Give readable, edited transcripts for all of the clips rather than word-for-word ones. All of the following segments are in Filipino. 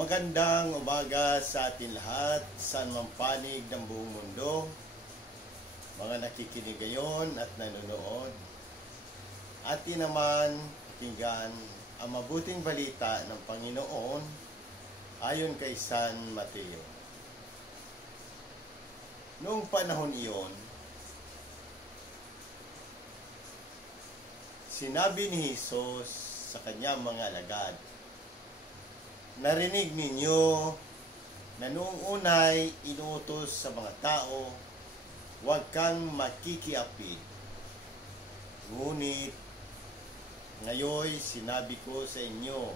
Magandang umaga sa atin lahat, saan man panig ng buong mundo, mga nakikinig ngayon at nanonood. Atin naman pakinggan ang mabuting balita ng Panginoon ayon kay San Mateo. Noong panahon iyon, sinabi ni Jesus sa kanyang mga alagad, "Narinig ninyo na noong unay inuutos sa mga tao, huwag kang makikiapid. Ngunit ngayon sinabi ko sa inyo,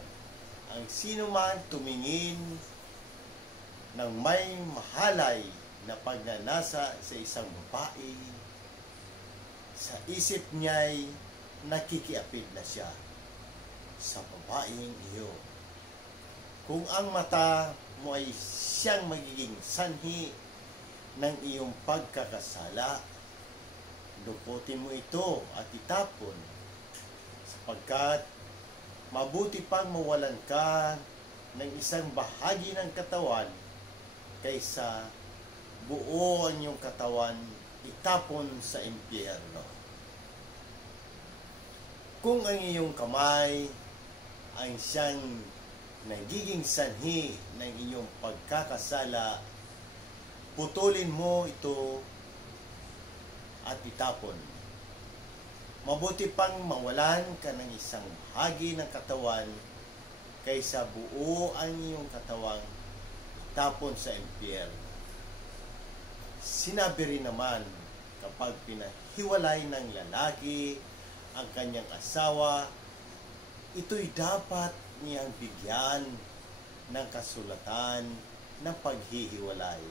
ang sino man tumingin ng may mahalay na pagnanasa sa isang babae, sa isip niya'y nakikiapid na siya sa babaeng iyo. Kung ang mata mo ay siyang magiging sanhi ng iyong pagkakasala, duputin mo ito at itapon, sapagkat mabuti pang mawalan ka ng isang bahagi ng katawan kaysa buo ang iyong katawan itapon sa impyerno. Kung ang iyong kamay ang siyang nagiging sanhi ng inyong pagkakasala, putulin mo ito at itapon. Mabuti pang mawalan ka ng isang bahagi ng katawan kaysa buo ang iyong katawang itapon sa impyerno. Sinabi rin naman, kapag pinahiwalay ng lalaki ang kanyang asawa, ito'y dapat niyang bigyan ng kasulatan ng paghihiwalay.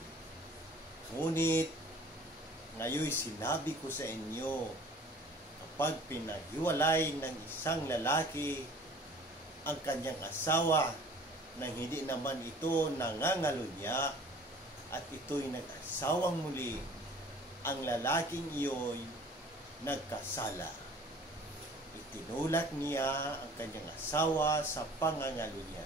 Ngunit, ngayon sinabi ko sa inyo, kapag pinahiwalay ng isang lalaki ang kanyang asawa nang hindi naman ito nangangalunya at ito'y nag-asawang muli, ang lalaking iyo'y nagkasala. Itinulat niya ang kanyang asawa sa pangangalo niya.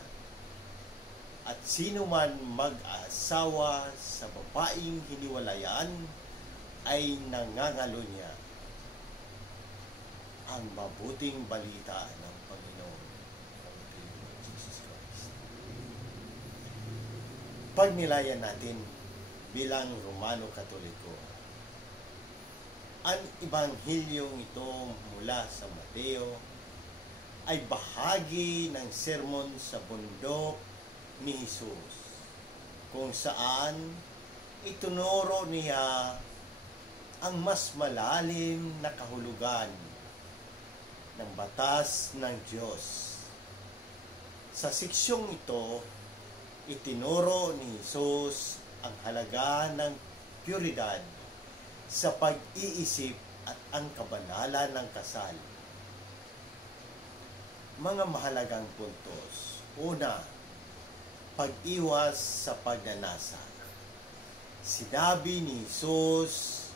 At sino man mag-asawa sa babaeng hiniwalayan ay nangangalo niya. Ang mabuting balita ng Panginoon. Jesus Christ. Pagnilayan natin bilang Romano Katoliko, ang ebanghilyong ito mula sa Mateo ay bahagi ng sermon sa bundok ni Jesus, kung saan itunuro niya ang mas malalim na kahulugan ng batas ng Diyos. Sa seksyong ito, itinuro ni Jesus ang halaga ng puridad sa pag-iisip at ang kabanalan ng kasal. Mga mahalagang puntos. Una, pag-iwas sa pagnanasa. Sinabi ni Jesus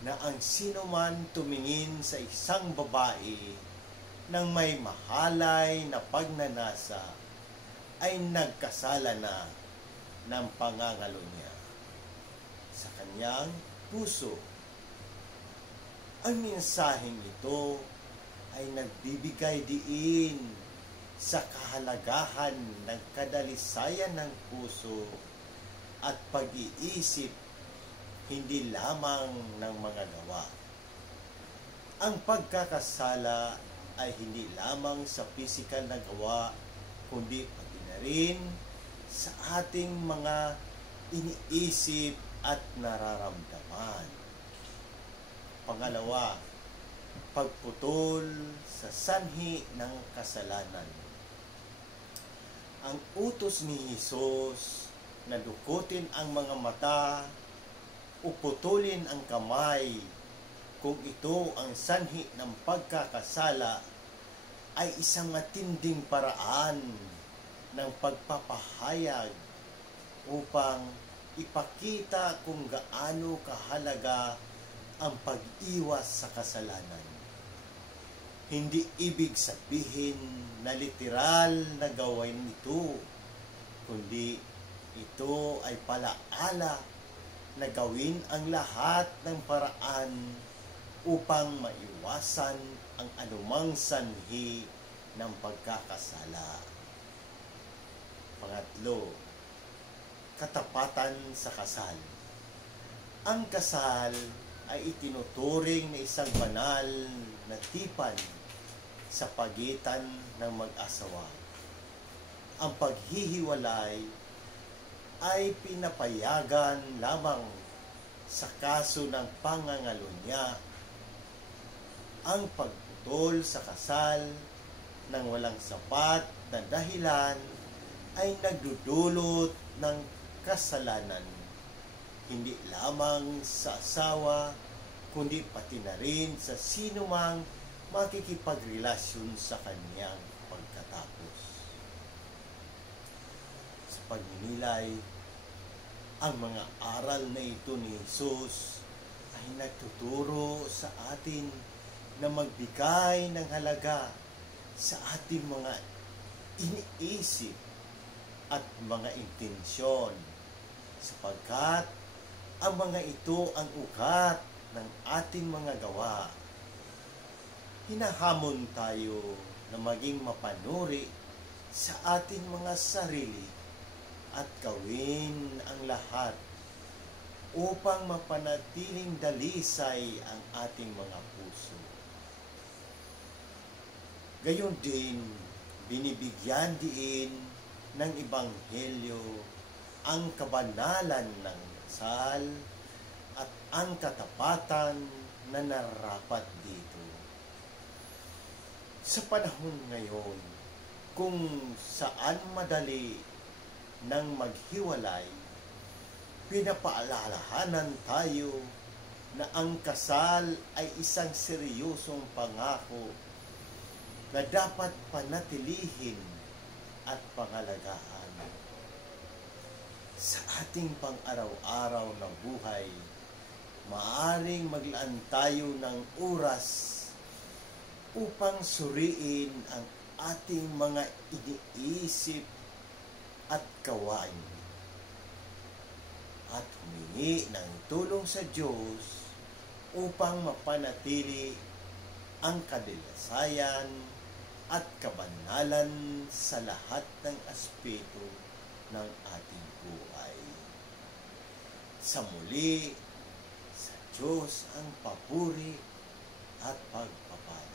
na ang sino man tumingin sa isang babae ng may mahalay na pagnanasa ay nagkasala na ng pangangalo niya sa kanyang puso. Ang mensaheng ito ay nagbibigay diin sa kahalagahan ng kadalisayan ng puso at pag-iisip, hindi lamang ng mga gawa. Ang pagkakasala ay hindi lamang sa pisikal na gawa, kundi pati na rin sa ating mga iniisip at nararamdaman. Pangalawa, pagputol sa sanhi ng kasalanan. Ang utos ni Jesus na dukutin ang mga mata o putulin ang kamay kung ito ang sanhi ng pagkakasala ay isang matinding paraan ng pagpapahayag upang ipakita kung gaano kahalaga ang pag-iwas sa kasalanan. Hindi ibig sabihin na literal na gawain ito, kundi ito ay palaala na gawin ang lahat ng paraan upang maiwasan ang anumang sanhi ng pagkakasala. Pangatlo, katapatan sa kasal. Ang kasal ay itinuturing na isang banal na tipan sa pagitan ng mag-asawa. Ang paghihiwalay ay pinapayagan lamang sa kaso ng pangangalunya. Ang pagputol sa kasal ng walang sapat na dahilan ay nagdudulot ng kasalanan, hindi lamang sa asawa, kundi pati na rin sa sinumang makikipagrelasyon sa kanyang pagkatapos. Sa pagninilay, ang mga aral na ito ni Jesus ay nagtuturo sa atin na magbigay ng halaga sa ating mga iniisip at mga intensyon, sapagkat ang mga ito ang ugat ng ating mga gawa. Hinahamon tayo na maging mapanuri sa ating mga sarili at gawin ang lahat upang mapanatiling dalisay ang ating mga puso. Gayon din, binibigyan din ng Ebanghelyo ang kabanalan ng kasal at ang katapatan na nararapat dito. Sa panahon ngayon, kung saan madali nang maghiwalay, pinapaalalahanan tayo na ang kasal ay isang seryosong pangako na dapat panatilihin at pangalagaan. Sa ating pang-araw-araw na buhay, maaaring maglaan tayo ng oras upang suriin ang ating mga iniisip at gawain at humingi ng tulong sa Diyos upang mapanatili ang kadalasayan at kabanalan sa lahat ng aspeto ng ating buhay. Sa muli, sa Diyos ang papuri at pagpapala.